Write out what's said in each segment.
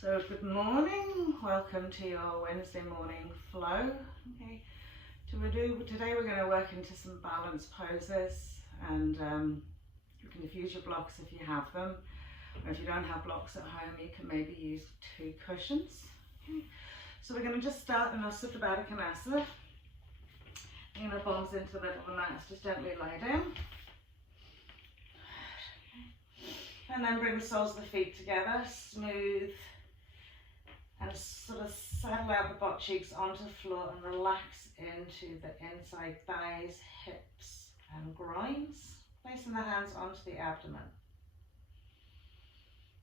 So good morning, welcome to your Wednesday morning flow. Okay, today we're going to work into some balance poses, and you can use your blocks if you have them, or if you don't have blocks at home you can maybe use 2 cushions. Okay. So we're going to just start in our Supta Baddha Konasana. Bring the palms into the middle of the mat, just gently lie down. And then bring the soles of the feet together, smooth, and sort of settle out the butt cheeks onto the floor and relax into the inside thighs, hips and groins, placing the hands onto the abdomen.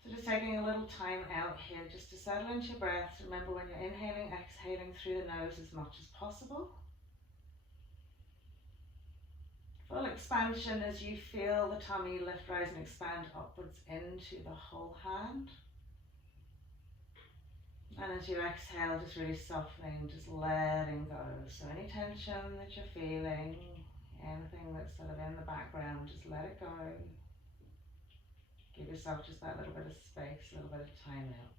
So just taking a little time out here just to settle into your breath. Remember, when you're inhaling, exhaling through the nose as much as possible. Full expansion as you feel the tummy lift, rise and expand upwards into the whole hand. And as you exhale, just really softening, just letting go. So any tension that you're feeling, anything that's sort of in the background, just let it go. Give yourself just that little bit of space, a little bit of time out.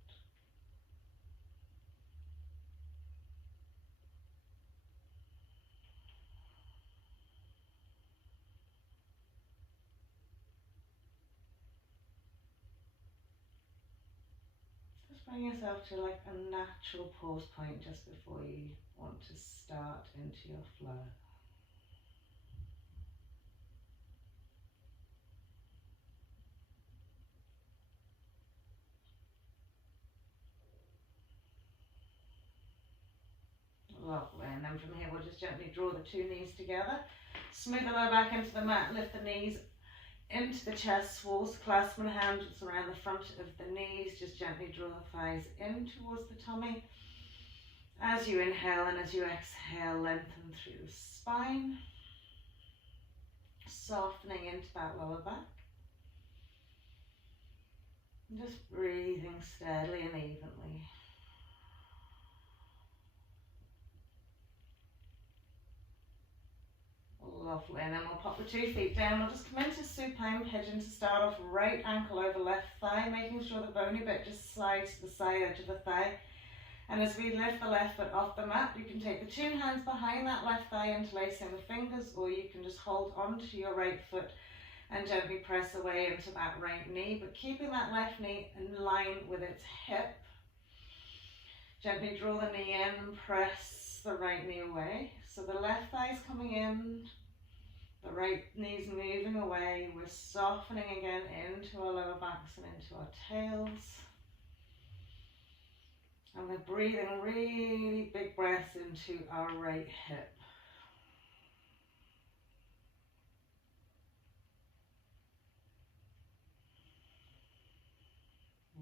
Bring yourself to like a natural pause point just before you want to start into your flow. Lovely, and then from here we'll just gently draw the 2 knees together. Smooth the lower back into the mat, lift the knees into the chest walls, clasping hands around the front of the knees, just gently draw the thighs in towards the tummy. As you inhale and as you exhale, lengthen through the spine, softening into that lower back. And just breathing steadily and evenly. Lovely, and then we'll pop the 2 feet down. We'll just come into supine pigeon to start off. Right ankle over left thigh, making sure the bony bit just slides to the side edge of the thigh. And as we lift the left foot off the mat, you can take the 2 hands behind that left thigh, interlacing the fingers, or you can just hold onto your right foot and gently press away into that right knee, but keeping that left knee in line with its hip. Gently draw the knee in and press the right knee away. So the left thigh is coming in, the right knee's moving away. We're softening again into our lower backs and into our tails. And we're breathing really big breaths into our right hip.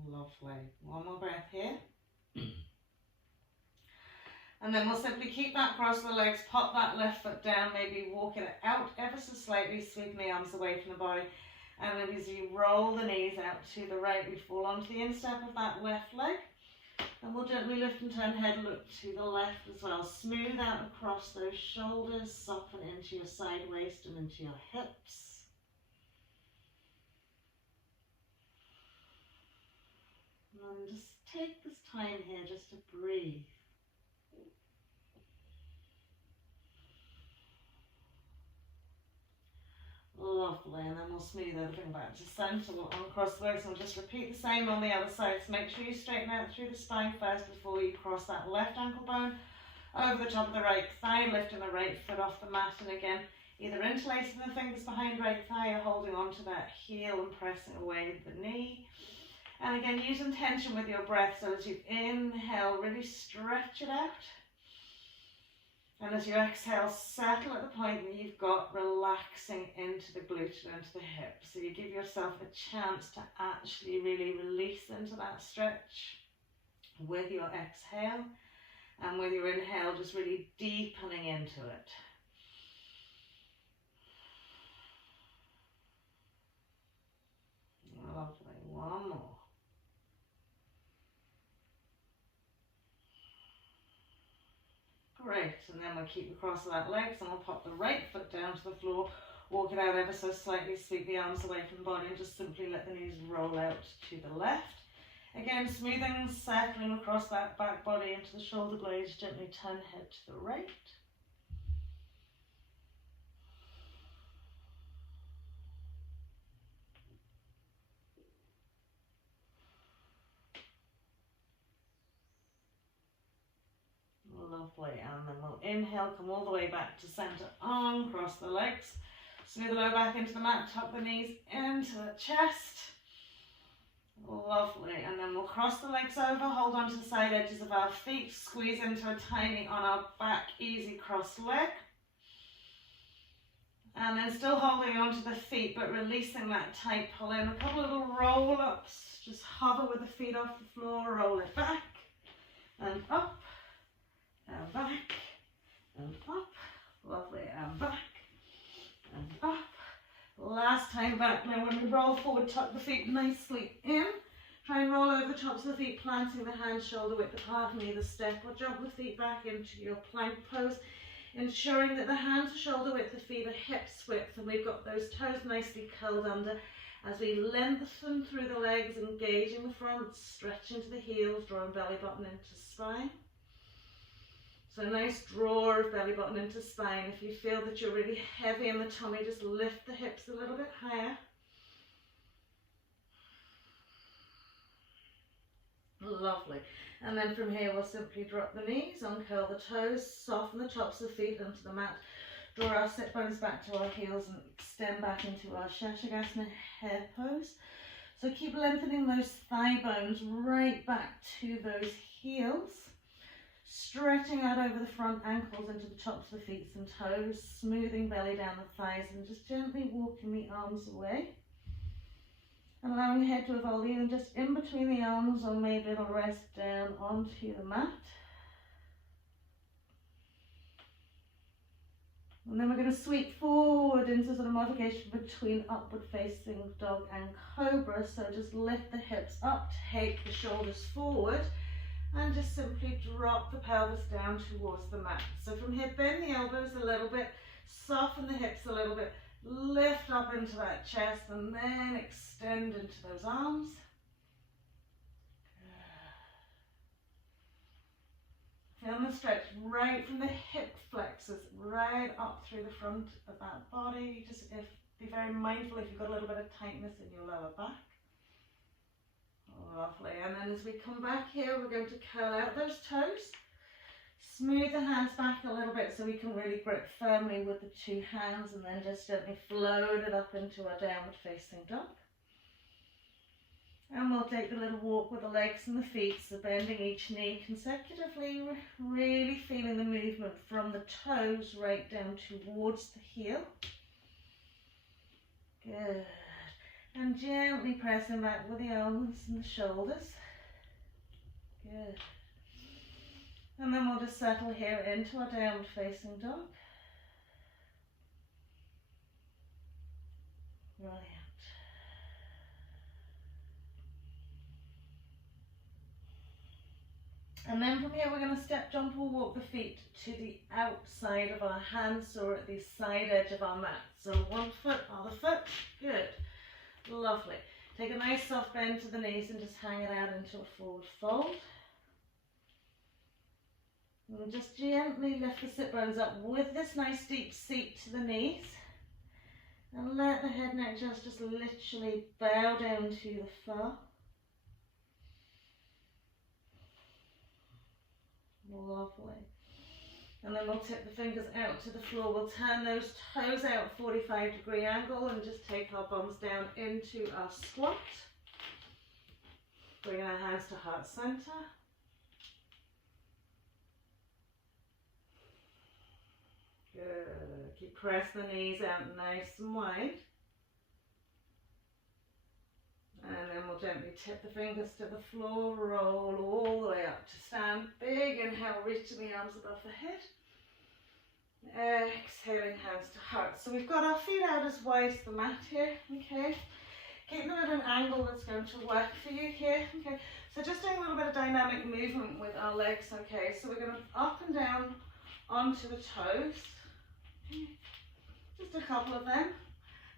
Lovely. One more breath here. And then we'll simply keep that across the legs, pop that left foot down, maybe walk it out ever so slightly, sweeping the arms away from the body. And then as you roll the knees out to the right, we fall onto the instep of that left leg. And we'll gently lift and turn head, look to the left as well. Smooth out across those shoulders, soften into your side waist and into your hips. And just take this time here just to breathe. Lovely, and then we'll smooth everything back to centre. We'll uncross the legs and we'll just repeat the same on the other side. So make sure you straighten out through the spine first before you cross that left ankle bone over the top of the right thigh, lifting the right foot off the mat, and again either interlacing the fingers behind right thigh or holding onto that heel and pressing away with the knee. And again, using tension with your breath, so as you inhale, really stretch it out. And as you exhale, settle at the point that you've got, relaxing into the glute and into the hip. So you give yourself a chance to actually really release into that stretch with your exhale. And with your inhale, just really deepening into it. Lovely. One more. Great, and then we'll keep the cross of that legs and we'll pop the right foot down to the floor, walk it out ever so slightly, sweep the arms away from the body and just simply let the knees roll out to the left. Again, smoothing, settling across that back body into the shoulder blades. Gently turn head to the right. Lovely, and then we'll inhale, come all the way back to center, arm, cross the legs, smooth the lower back into the mat, tuck the knees into the chest. Lovely, and then we'll cross the legs over, hold on to the side edges of our feet, squeeze into a tiny on our back, easy cross leg. And then still holding on to the feet, but releasing that tight pull in. A couple of little roll ups, just hover with the feet off the floor, roll it back and up. And back, and up, lovely, and back, and up. Last time back. Now when we roll forward, tuck the feet nicely in. Try and roll over the tops of the feet, planting the hands shoulder width apart from either step, or jump the feet back into your plank pose, ensuring that the hands are shoulder width, the feet are hips width, and we've got those toes nicely curled under as we lengthen through the legs, engaging the front, stretching to the heels, drawing belly button into spine. So a nice draw of belly button into spine. If you feel that you're really heavy in the tummy, just lift the hips a little bit higher. Lovely. And then from here, we'll simply drop the knees, uncurl the toes, soften the tops of the feet onto the mat, draw our sit bones back to our heels and extend back into our Shashagasana hair pose. So keep lengthening those thigh bones right back to those heels. Stretching out over the front ankles into the tops of the feet and toes, smoothing belly down the thighs and just gently walking the arms away. And allowing the head to evolve even just in between the arms, or maybe it'll rest down onto the mat. And then we're going to sweep forward into sort of modification between upward facing dog and cobra. So just lift the hips up, take the shoulders forward, and just simply drop the pelvis down towards the mat. So from here, bend the elbows a little bit, soften the hips a little bit, lift up into that chest, and then extend into those arms. Feel the stretch right from the hip flexors, right up through the front of that body. Just be very mindful if you've got a little bit of tightness in your lower back. Lovely, and then as we come back here, we're going to curl out those toes, smooth the hands back a little bit so we can really grip firmly with the two hands, and then just gently float it up into our downward facing dog. And we'll take the little walk with the legs and the feet, so bending each knee consecutively, really feeling the movement from the toes right down towards the heel. Good. And gently pressing back with the arms and the shoulders. Good. And then we'll just settle here into our downward facing dog. Brilliant. And then from here, we're going to step, jump, or walk the feet to the outside of our hands, or at the side edge of our mat. So one foot, other foot. Good. Lovely. Take a nice soft bend to the knees and just hang it out into a forward fold. And just gently lift the sit bones up with this nice deep seat to the knees. And let the head neck just literally bow down to the floor. Lovely. And then we'll tip the fingers out to the floor. We'll turn those toes out 45-degree angle and just take our bums down into our squat. Bring our hands to heart center. Good. Keep pressing the knees out nice and wide. And then we'll gently tip the fingers to the floor, roll all the way up to stand. Big inhale, reaching the arms above the head. Exhaling, hands to heart. So we've got our feet out as wide as the mat here, okay? Keep them at an angle that's going to work for you here, okay? So just doing a little bit of dynamic movement with our legs, okay? So we're going to up and down onto the toes. Just a couple of them.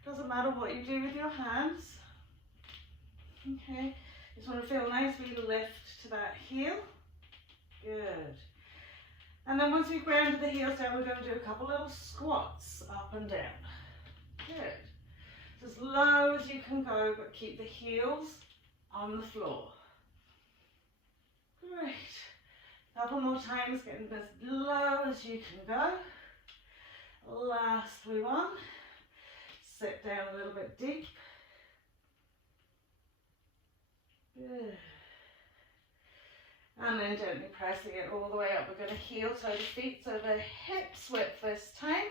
Doesn't matter what you do with your hands. Okay, Just want to feel nicely lift to that heel. Good. And then once we've grounded the heels down, we're going to do a couple little squats up and down. Good. So as low as you can go, but keep the heels on the floor. Great. A couple more times, getting as low as you can go. Last one. Sit down a little bit deep. Good. And then gently pressing it all the way up. We're going to heel toe the feet so the hips width this time.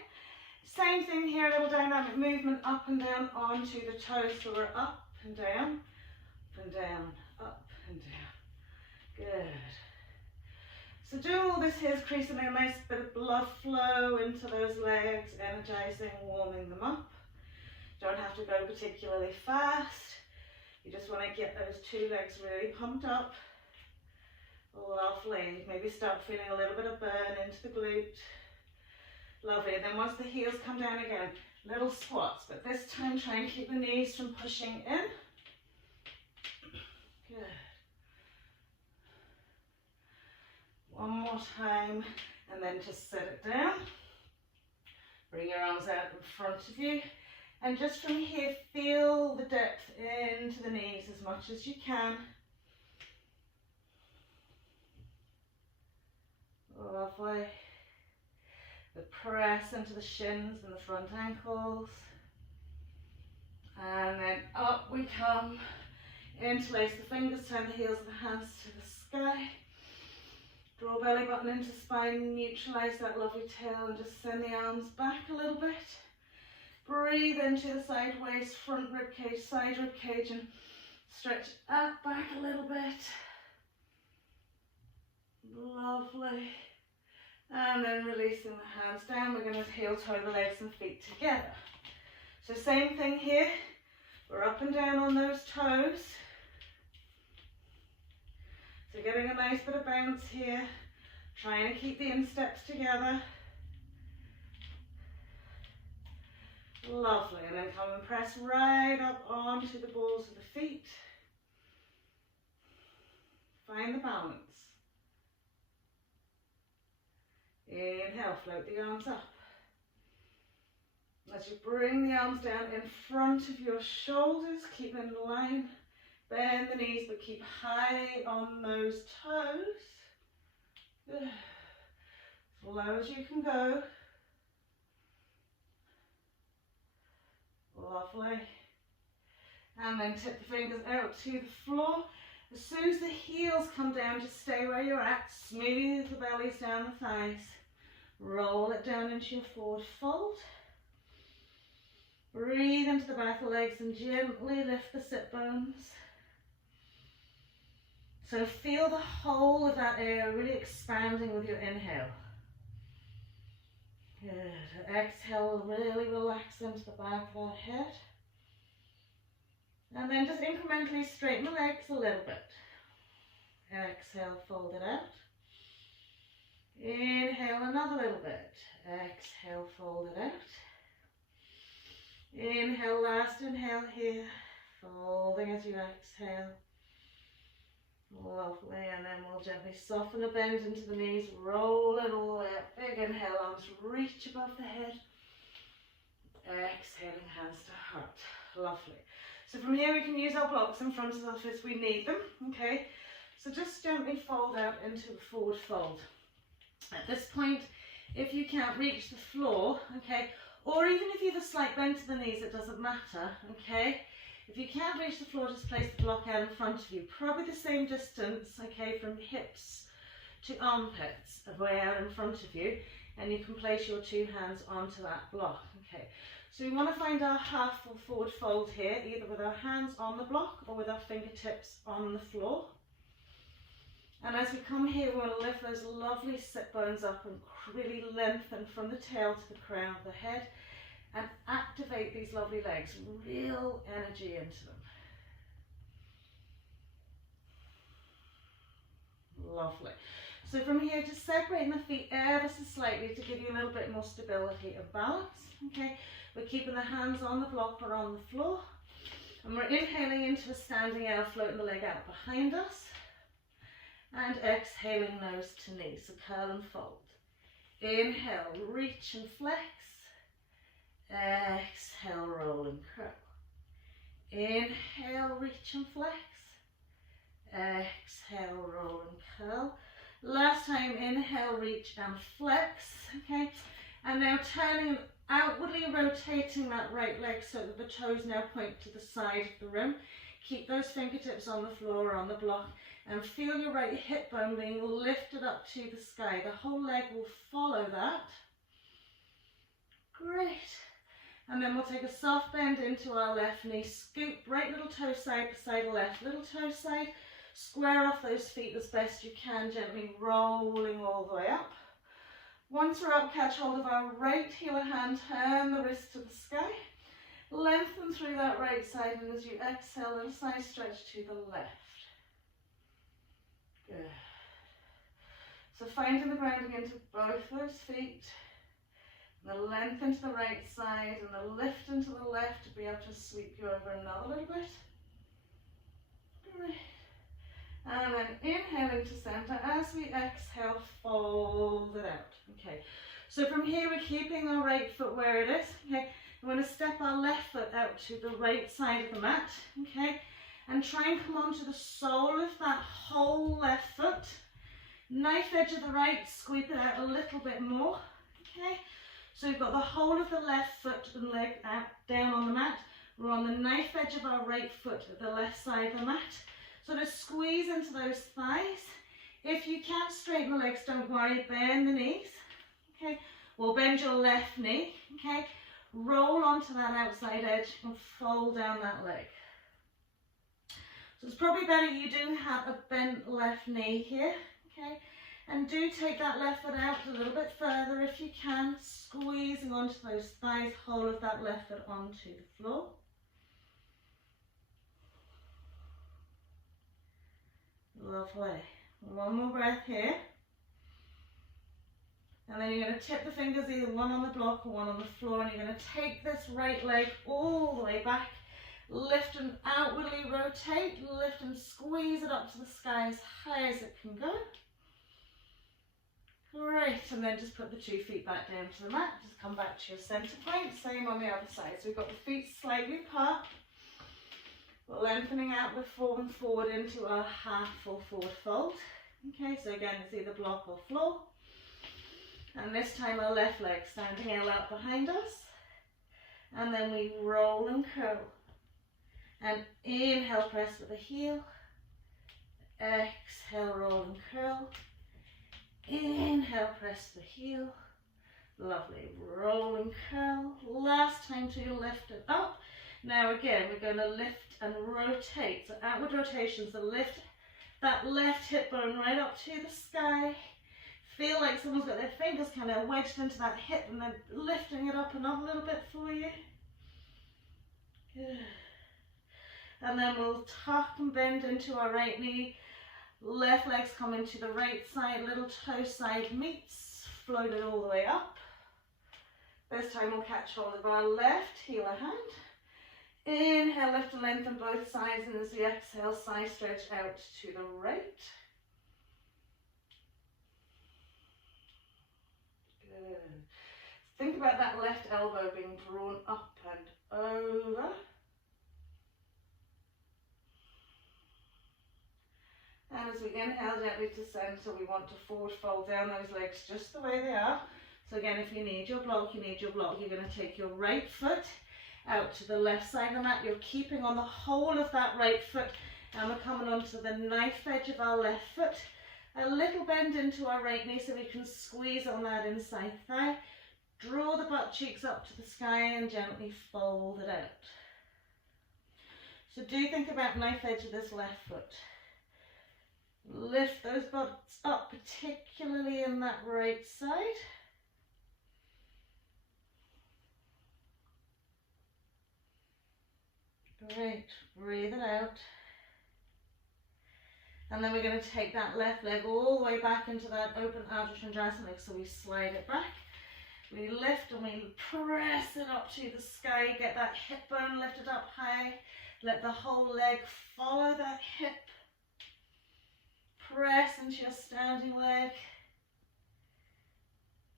Same thing here, a little dynamic movement up and down onto the toes. So we're up and down, up and down. Good. So doing all this here is creating a nice bit of blood flow into those legs, energizing, warming them up. Don't have to go particularly fast. You just want to get those two legs really pumped up. Lovely. Maybe start feeling a little bit of burn into the glute. Lovely. And then once the heels come down again, little squats, but this time try and keep the knees from pushing in. Good. One more time, and then just set it down. Bring your arms out in front of you. And just from here, feel the depth into the knees as much as you can. Lovely. The press into the shins and the front ankles. And then up we come. Interlace the fingers, turn the heels of the hands to the sky. Draw belly button into spine, neutralize that lovely tail, and just send the arms back a little bit. Breathe into the sideways, front rib cage, side rib cage, and stretch up back a little bit. Lovely. And then releasing the hands down, we're going to heel toe the legs and feet together. So same thing here, we're up and down on those toes. So getting a nice bit of bounce here, trying to keep the insteps together. Lovely, and then come and press right up onto the balls of the feet. Find the balance. Inhale, float the arms up. As you bring the arms down in front of your shoulders, keep in line. Bend the knees, but keep high on those toes. Good. As low as you can go. Lovely. And then tip the fingers out to the floor. As soon as the heels come down, just stay where you're at. Smooth the bellies down the thighs. Roll it down into your forward fold. Breathe into the back of the legs and gently lift the sit bones. So feel the whole of that area really expanding with your inhale. Good. Exhale, really relax into the back of that head. And then just incrementally straighten the legs a little bit. Exhale, fold it out. Inhale another little bit. Exhale, fold it out. Inhale, last inhale here. Folding as you exhale. Lovely, and then we'll gently soften the bend into the knees, roll it all the way up. Big inhale, arms reach above the head. Exhaling, hands to heart. Lovely. So from here we can use our blocks in front of us if we need them, okay? So just gently fold out into the forward fold. At this point, if you can't reach the floor, okay, or even if you have a slight bend to the knees, it doesn't matter, okay? If you can't reach the floor, just place the block out in front of you. Probably the same distance, okay, from hips to armpits, way out in front of you. And you can place your two hands onto that block, okay. So we want to find our half or forward fold here, either with our hands on the block or with our fingertips on the floor. And as we come here, we want to lift those lovely sit bones up and really lengthen from the tail to the crown of the head. And activate these lovely legs, real energy into them. Lovely. So from here, just separating the feet ever so slightly to give you a little bit more stability and balance. Okay, we're keeping the hands on the block or on the floor. And we're inhaling into a standing L, floating the leg out behind us. And exhaling nose to knee, so curl and fold. Inhale, reach and flex. Exhale, roll and curl. Inhale, reach and flex. Exhale, roll and curl. Last time, inhale, reach and flex. Okay, and now turning, outwardly rotating that right leg so that the toes now point to the side of the room. Keep those fingertips on the floor or on the block, and feel your right hip bone being lifted up to the sky. The whole leg will follow that. Great. And then we'll take a soft bend into our left knee. Scoop right little toe side beside the left little toe side. Square off those feet as best you can, gently rolling all the way up. Once we're up, catch hold of our right heel and hand, turn the wrist to the sky. Lengthen through that right side, and as you exhale, a side stretch to the left. Good. So finding the grounding into both those feet. The length into the right side and the lift into the left to be able to sweep you over another little bit. Great. And then inhaling to center. As we exhale, fold it out. Okay. So from here, we're keeping our right foot where it is. Okay. We're going to step our left foot out to the right side of the mat. Okay. And try and come onto the sole of that whole left foot. Knife edge of the right, squeeze it out a little bit more. Okay. So we've got the whole of the left foot and leg out, down on the mat. We're on the knife edge of our right foot at the left side of the mat. Sort of squeeze into those thighs. If you can't straighten the legs, don't worry, bend the knees. Okay, well, bend your left knee. Okay, roll onto that outside edge and fold down that leg. So it's probably better you do have a bent left knee here. Okay, and do take that left foot out a little bit further if you can, squeezing onto those thighs, whole of that left foot onto the floor. Lovely. One more breath here. And then you're going to tip the fingers, either one on the block or one on the floor, and you're going to take this right leg all the way back, lift and outwardly rotate, lift and squeeze it up to the sky as high as it can go. Great, and then just put the 2 feet back down to the mat, just come back to your center point, same on the other side. So we've got the feet slightly apart, lengthening out, we're falling forward into our half full forward fold. Okay, so again, it's either block or floor. And this time our left leg standing L out behind us. And then we roll and curl. And inhale, press with the heel. Exhale, roll and curl. Inhale, press the heel. Lovely. Roll and curl. Last time to lift it up. Now again, we're going to lift and rotate. So outward rotations, so lift that left hip bone right up to the sky. Feel like someone's got their fingers kind of wedged into that hip and then lifting it up another little bit for you. Good. And then we'll tuck and bend into our right knee. Left leg's coming to the right side, little toe side meets, float it all the way up. This time we'll catch hold of our left heel or hand. Inhale, lift and lengthen both sides, and as we exhale, side stretch out to the right. Good. Think about that left elbow being drawn up and over. And as we inhale gently to center, we want to forward fold down those legs just the way they are. So again, if you need your block, you need your block. You're going to take your right foot out to the left side of the mat. You're keeping on the whole of that right foot, and we're coming onto the knife edge of our left foot. A little bend into our right knee so we can squeeze on that inside thigh. Draw the butt cheeks up to the sky and gently fold it out. So do think about knife edge of this left foot. Lift those butts up, particularly in that right side. Great, breathe it out. And then we're going to take that left leg all the way back into that open Ardha Chandrasana, so we slide it back. We lift and we press it up to the sky, get that hip bone lifted up high. Let the whole leg follow that hip. Press into your standing leg.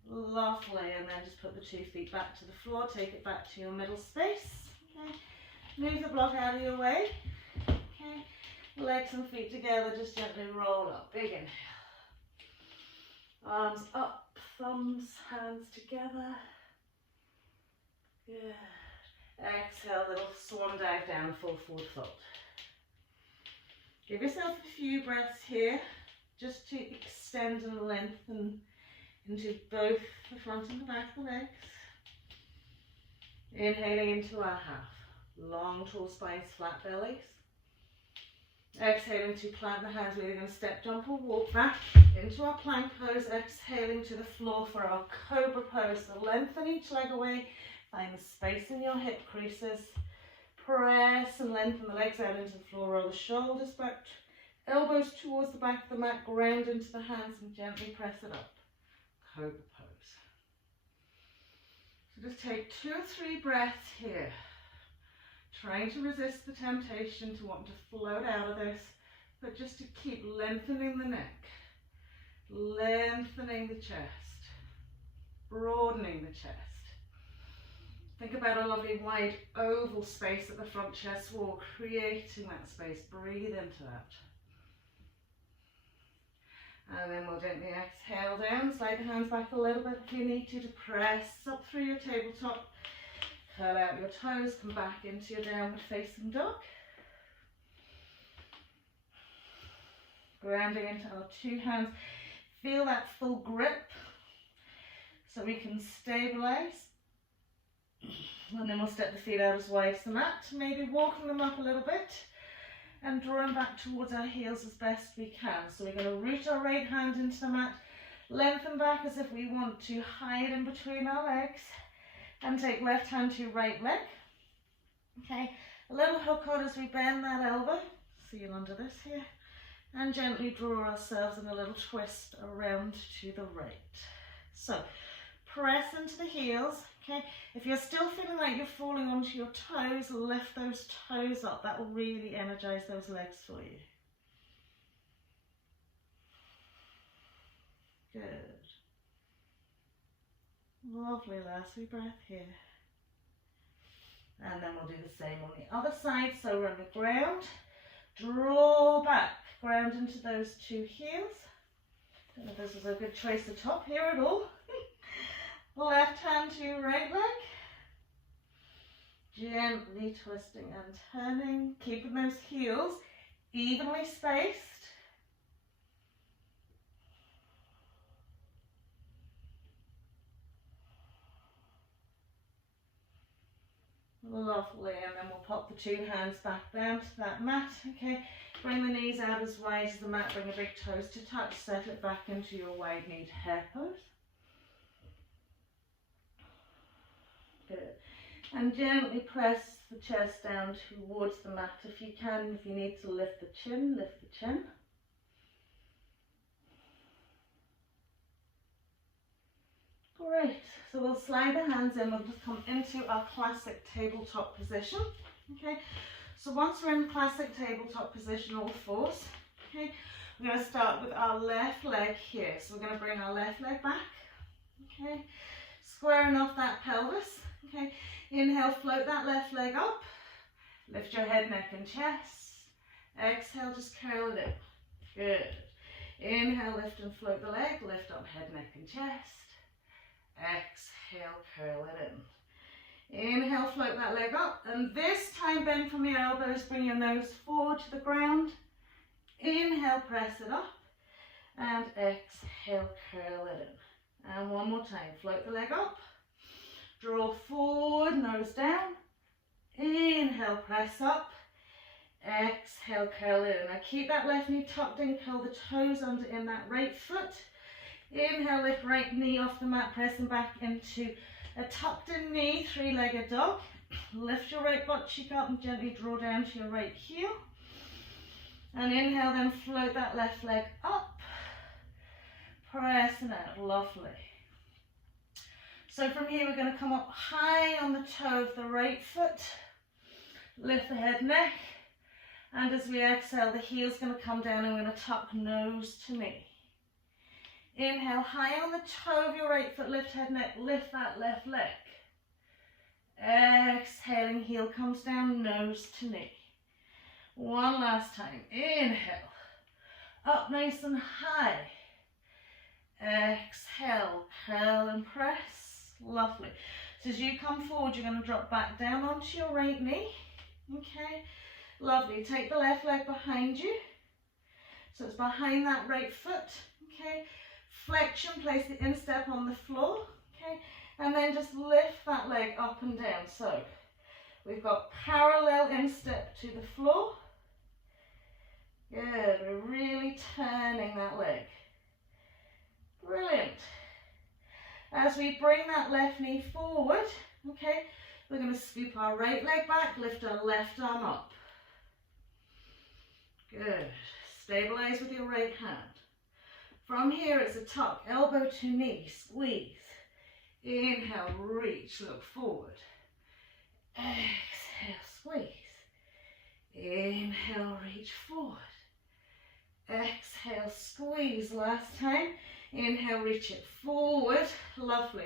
Lovely. And then just put the 2 feet back to the floor. Take it back to your middle space. Okay. Move the block out of your way. Okay. Legs and feet together. Just gently roll up. Big inhale. Arms up. Thumbs, hands together. Good. Exhale, little swan dive down, full forward fold. Give yourself a few breaths here, just to extend and lengthen into both the front and the back of the legs. Inhaling into our half. Long, tall spines, flat bellies. Exhaling to plant the hands. We're either going to step, jump or walk back into our plank pose. Exhaling to the floor for our cobra pose. So lengthen each leg away. Find the space in your hip creases. Press and lengthen the legs out into the floor. Roll the shoulders back. Elbows towards the back of the mat. Ground into the hands and gently press it up. Cobra pose. So just take 2 or 3 breaths here. Trying to resist the temptation to want to float out of this, but just to keep lengthening the neck, lengthening the chest, broadening the chest. Think about a lovely wide oval space at the front chest wall, creating that space. Breathe into that. And then we'll gently exhale down, slide the hands back a little bit if you need to press up through your tabletop. Curl out your toes, come back into your downward facing dog. Grounding into our 2 hands. Feel that full grip so we can stabilize. And then we'll step the feet out as wide as the mat, maybe walking them up a little bit and drawing back towards our heels as best we can. So we're going to root our right hand into the mat, lengthen back as if we want to hide in between our legs. And take left hand to right leg. Okay, a little hook on as we bend that elbow. Seal under this here. And gently draw ourselves in a little twist around to the right. So, press into the heels. Okay, if you're still feeling like you're falling onto your toes, lift those toes up. That will really energize those legs for you. Good. Lovely, last wee breath here. And then we'll do the same on the other side. So we're on the ground. Draw back. Ground into those 2 heels. Don't know if this is a good choice to top here at all. Left hand to right leg. Gently twisting and turning. Keeping those heels evenly spaced. Lovely, and then we'll pop the 2 hands back down to that mat. Okay, bring the knees out as wide as the mat, bring the big toes to touch, settle it back into your wide kneed hare pose. Good. And gently press the chest down towards the mat if you can. If you need to lift the chin, lift the chin. Great, so we'll slide the hands in, we'll just come into our classic tabletop position. Okay, so once we're in classic tabletop position, all fours, okay, we're going to start with our left leg here. So we're going to bring our left leg back, okay, squaring off that pelvis, okay, inhale, float that left leg up, lift your head, neck and chest, exhale, just curl it in, good, inhale, lift and float the leg, lift up head, neck and chest. Exhale, curl it in. Inhale, float that leg up. And this time bend from your elbows, bring your nose forward to the ground. Inhale, press it up. And exhale, curl it in. And one more time, float the leg up. Draw forward, nose down. Inhale, press up. Exhale, curl it in. Now keep that left knee tucked in, curl the toes under in that right foot. Inhale, lift right knee off the mat, pressing back into a tucked in knee, 3-legged dog. Lift your right butt cheek up and gently draw down to your right heel. And inhale, then float that left leg up. Pressing out, lovely. So from here we're going to come up high on the toe of the right foot. Lift the head, neck. And as we exhale, the heel's going to come down and we're going to tuck nose to knee. Inhale, high on the toe of your right foot, lift head, neck, lift that left leg. Exhaling, heel comes down, nose to knee. One last time. Inhale, up nice and high. Exhale, curl and press. Lovely. So as you come forward, you're going to drop back down onto your right knee. Okay, lovely. Take the left leg behind you. So it's behind that right foot. Okay, flexion, place the instep on the floor. Okay, and then just lift that leg up and down. So we've got parallel instep to the floor. Good, we're really turning that leg. Brilliant. As we bring that left knee forward, okay, we're going to scoop our right leg back, lift our left arm up. Good. Stabilize with your right hand. From here, it's a tuck, elbow to knee, squeeze. Inhale, reach, look forward. Exhale, squeeze. Inhale, reach forward. Exhale, squeeze. Last time. Inhale, reach it forward. Lovely.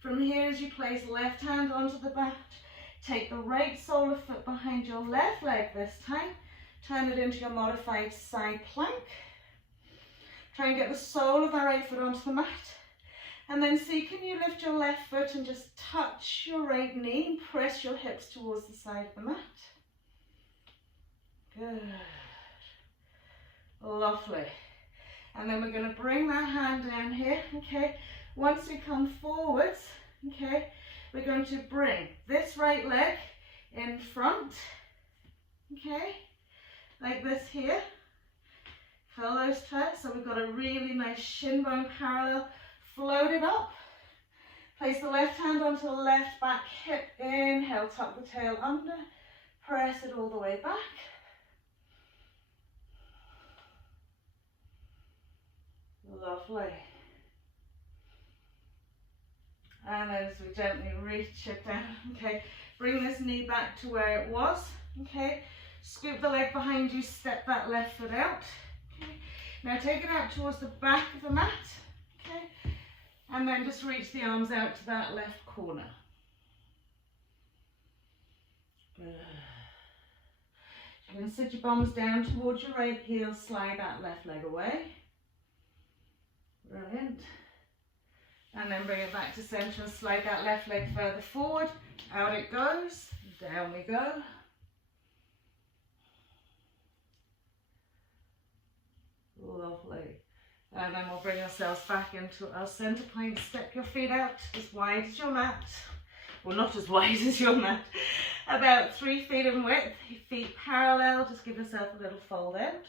From here, as you place left hand onto the mat, take the right sole of foot behind your left leg this time. Turn it into your modified side plank. Try and get the sole of that right foot onto the mat. And then see, can you lift your left foot and just touch your right knee and press your hips towards the side of the mat. Good. Lovely. And then we're going to bring that hand down here, okay? Once we come forwards, okay, we're going to bring this right leg in front, okay, like this here. Curl those toes, so we've got a really nice shin bone parallel, float it up. Place the left hand onto the left back hip, inhale, tuck the tail under, press it all the way back. Lovely. And as we gently reach it down, okay, bring this knee back to where it was, okay, scoop the leg behind you, step that left foot out, okay, now take it out towards the back of the mat, okay, and then just reach the arms out to that left corner. Good. You can sit your bums down towards your right heel, slide that left leg away. Brilliant. And then bring it back to center and slide that left leg further forward. Out it goes. Down we go. Lovely. And then we'll bring ourselves back into our center point. Step your feet out as wide as your mat. Well, not as wide as your mat. About 3 feet in width. Your feet parallel. Just give yourself a little fold out.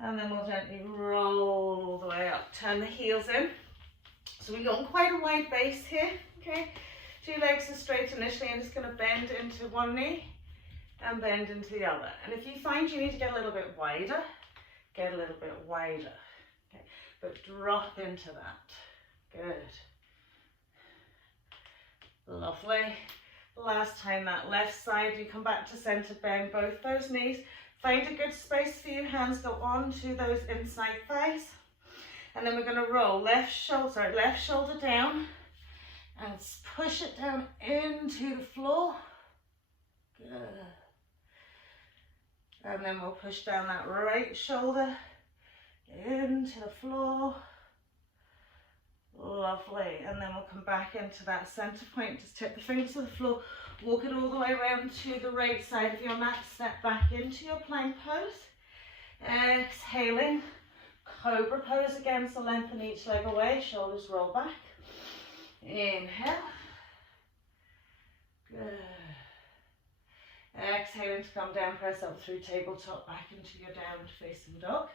And then we'll gently roll all the way up. Turn the heels in. So we've got quite a wide base here, okay? 2 legs are straight initially. I'm just going to bend into one knee and bend into the other. And if you find you need to get a little bit wider, get a little bit wider. Okay? But drop into that. Good. Lovely. Last time, that left side, you come back to center, bend both those knees. Find a good space for you, hands go on to those inside thighs. And then we're going to roll left shoulder down and push it down into the floor. Good. And then we'll push down that right shoulder into the floor. Lovely. And then we'll come back into that center point. Just tip the fingers to the floor. Walk it all the way around to the right side of your mat. Step back into your plank pose. Exhaling. Cobra pose again. So lengthen each leg away. Shoulders roll back. Inhale. Good. Exhaling to come down. Press up through tabletop. Back into your downward facing dog.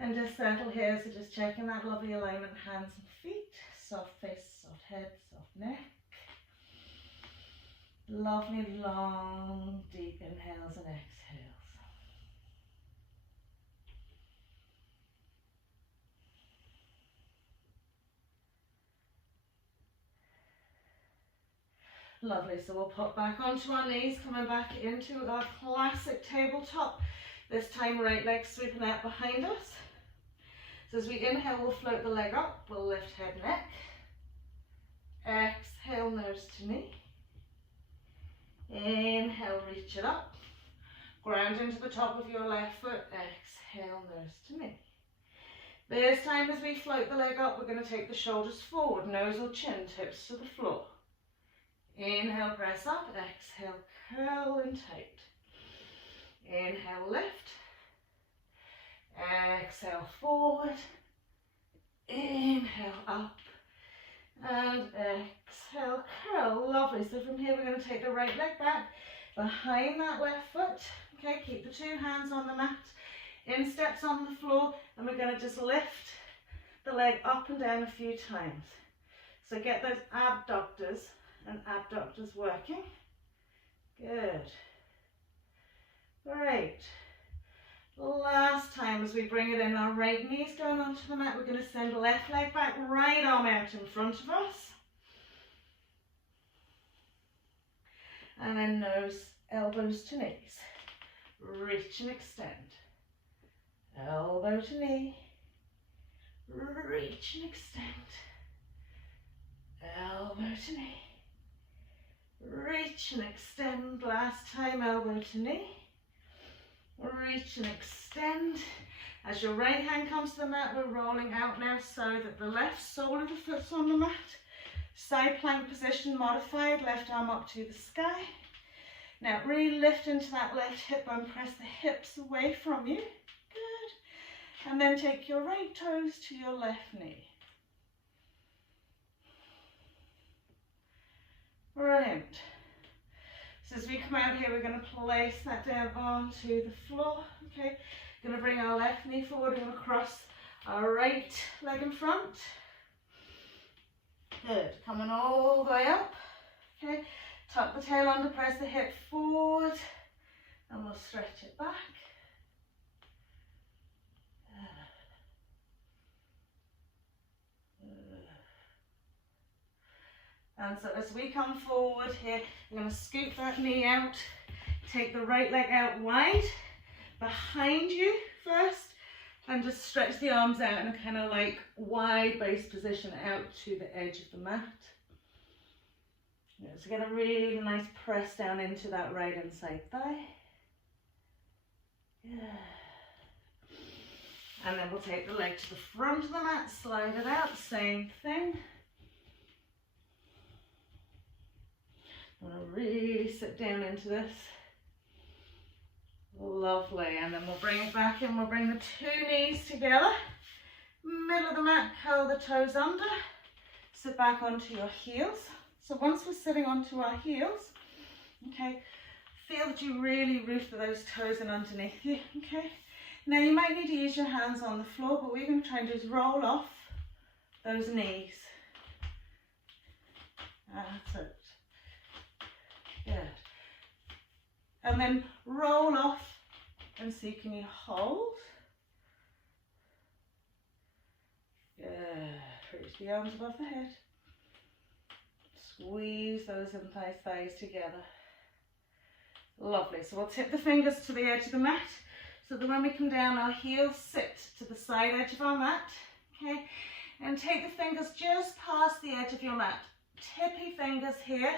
And just settle here. So just checking that lovely alignment. Hands and feet. Soft face, soft head, soft neck. Lovely long, deep inhales and exhales. Lovely, so we'll pop back onto our knees, coming back into our classic tabletop. This time right leg sweeping out behind us. So as we inhale, we'll float the leg up, we'll lift head, neck. Exhale, nose to knee. Inhale, reach it up. Ground into the top of your left foot. Exhale, nose to knee. This time as we float the leg up, we're going to take the shoulders forward, nose or chin, tips to the floor. Inhale, press up. Exhale, curl and tight. Inhale, lift. Exhale, forward. Inhale, up. And exhale, curl. Lovely. So from here, we're going to take the right leg back behind that left foot. Okay, keep the two hands on the mat. Insteps on the floor, and we're going to just lift the leg up and down a few times. So get those abductors and abductors working. Good. Great. Last time as we bring it in, our right knee's going onto the mat. We're going to send left leg back, right arm out in front of us. And then nose, elbows to knees. Reach and extend. Elbow to knee. Reach and extend. Elbow to knee. Reach and extend. Last time, elbow to knee. Reach and extend. As your right hand comes to the mat, we're rolling out now so that the left sole of the foot's on the mat. Side plank position modified, left arm up to the sky. Now really lift into that left hip bone, press the hips away from you. Good. And then take your right toes to your left knee. Brilliant. So as we come out here, we're going to place that down onto the floor. Okay, going to bring our left knee forward. We're going to cross our right leg in front. Good. Coming all the way up. Okay, tuck the tail under, press the hip forward, and we'll stretch it back. And so as we come forward here, I'm going to scoop that knee out, take the right leg out wide, behind you first, and just stretch the arms out in a kind of like wide base position out to the edge of the mat. So get a really nice press down into that right inside thigh. Yeah. And then we'll take the leg to the front of the mat, slide it out, same thing. I'm going to really sit down into this. Lovely. And then we'll bring it back in. We'll bring the two knees together. Middle of the mat, curl the toes under. Sit back onto your heels. So once we're sitting onto our heels, okay, feel that you really root those toes in underneath you, okay? Now you might need to use your hands on the floor, but what we're going to try and do is roll off those knees. That's it. Good. And then roll off and see, can you hold? Good. Reach the arms above the head. Squeeze those thighs together. Lovely. So we'll tip the fingers to the edge of the mat so that when we come down, our heels sit to the side edge of our mat. Okay. And take the fingers just past the edge of your mat. Tippy fingers here.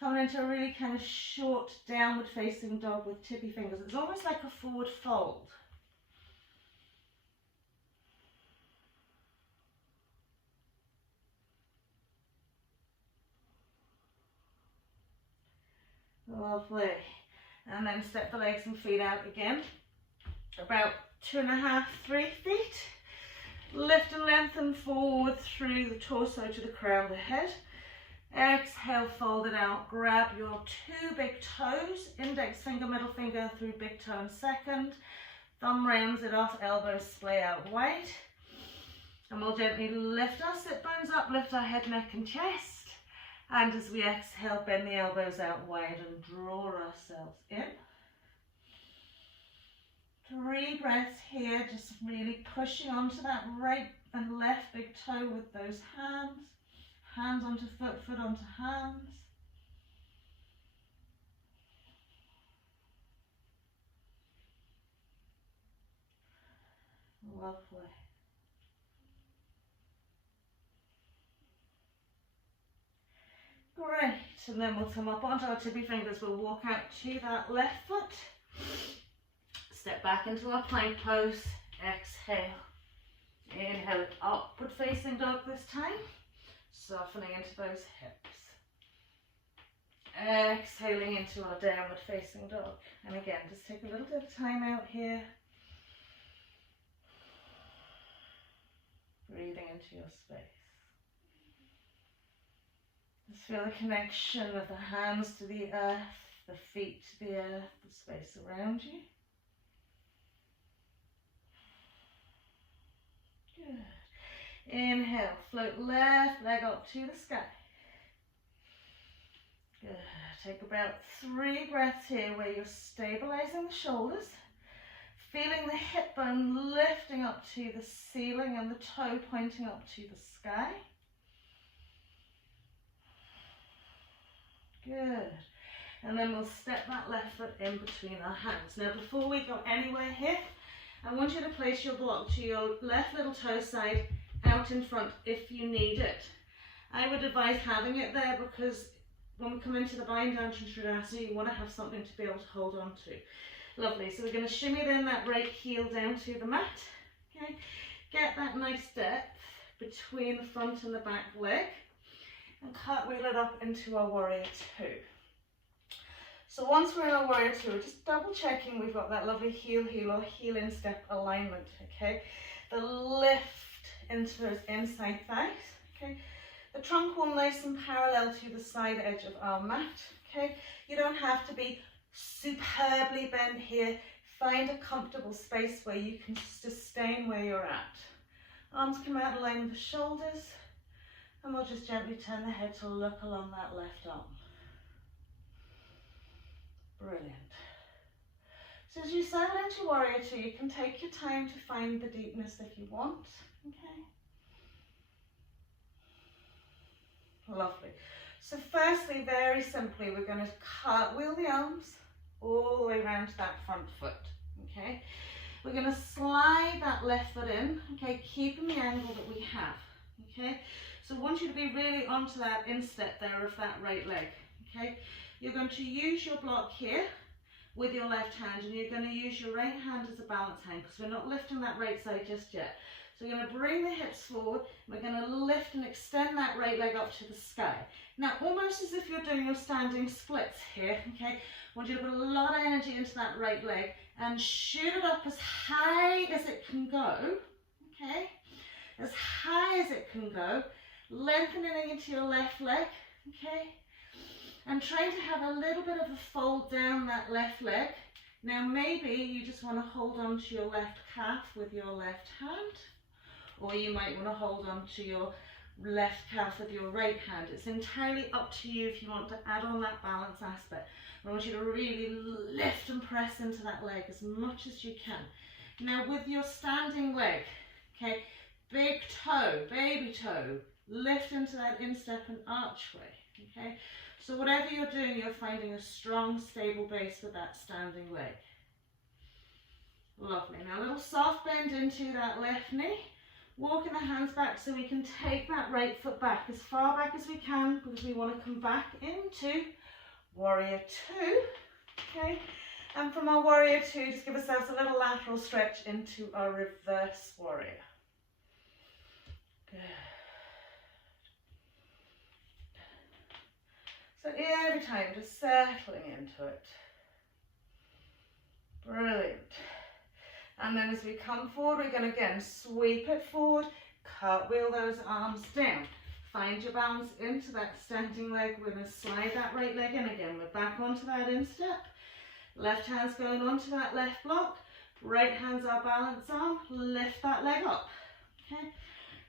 Coming into a really kind of short downward facing dog with tippy fingers. It's almost like a forward fold. Lovely. And then step the legs and feet out again. About 2.5, 3 feet. Lift and lengthen forward through the torso to the crown of the head. Exhale, fold it out. Grab your two big toes, index finger, middle finger through big toe and second. Thumb rounds it off, elbows splay out wide. And we'll gently lift our sit bones up, lift our head, neck and chest. And as we exhale, bend the elbows out wide and draw ourselves in. 3 breaths here, just really pushing onto that right and left big toe with those hands. Hands onto foot, foot onto hands. Lovely. Great, and then we'll come up onto our tippy fingers. We'll walk out to that left foot. Step back into our plank pose. Exhale. Inhale it, upward facing dog this time. Softening into those hips. Exhaling into our downward facing dog. And again, just take a little bit of time out here. Breathing into your space. Just feel the connection of the hands to the earth, the feet to the earth, the space around you. Good. Inhale, float left leg up to the sky. Good. Take about 3 breaths here where you're stabilizing the shoulders, feeling the hip bone lifting up to the ceiling and the toe pointing up to the sky. Good. And then we'll step that left foot in between our hands. Now before we go anywhere here, I want you to place your block to your left little toe side out in front if you need it. I would advise having it there because when we come into the bind down to Sridhasana, you want to have something to be able to hold on to. Lovely. So we're going to shimmy then that right heel down to the mat. Okay. Get that nice depth between the front and the back leg. And cartwheel it up into our warrior two. So once we're in our warrior two, we're just double checking we've got that lovely heel or heel instep alignment, okay? The lift into those inside thighs, okay? The trunk wall nice and parallel to the side edge of our mat, okay? You don't have to be superbly bent here. Find a comfortable space where you can sustain where you're at. Arms come out in line with the shoulders. And we'll just gently turn the head to look along that left arm. Brilliant. So as you settle into warrior two, you can take your time to find the deepness if you want. Okay. Lovely. So firstly, very simply, we're going to cartwheel the arms all the way around to that front foot. Okay. We're going to slide that left foot in. Okay, keeping the angle that we have. Okay. So I want you to be really onto that instep there of that right leg, okay? You're going to use your block here with your left hand and you're going to use your right hand as a balance hand because we're not lifting that right side just yet. So we're going to bring the hips forward, we're going to lift and extend that right leg up to the sky. Now, almost as if you're doing your standing splits here, okay? I want you to put a lot of energy into that right leg and shoot it up as high as it can go, okay? As high as it can go. Lengthening into your left leg, okay? And trying to have a little bit of a fold down that left leg. Now maybe you just want to hold on to your left calf with your left hand, or you might want to hold on to your left calf with your right hand. It's entirely up to you if you want to add on that balance aspect. I want you to really lift and press into that leg as much as you can. Now with your standing leg, okay, big toe, baby toe, lift into that instep and archway, okay? So whatever you're doing, you're finding a strong, stable base with that standing leg. Lovely. Now a little soft bend into that left knee. Walking the hands back so we can take that right foot back as far back as we can because we want to come back into warrior two, okay? And from our warrior two, just give ourselves a little lateral stretch into our reverse warrior. Good. So every time, just settling into it. Brilliant. And then as we come forward, we're going to again sweep it forward, cartwheel those arms down. Find your balance into that standing leg. We're going to slide that right leg in again. We're back onto that instep. Left hand's going onto that left block. Right hand's our balance arm. Lift that leg up. Okay.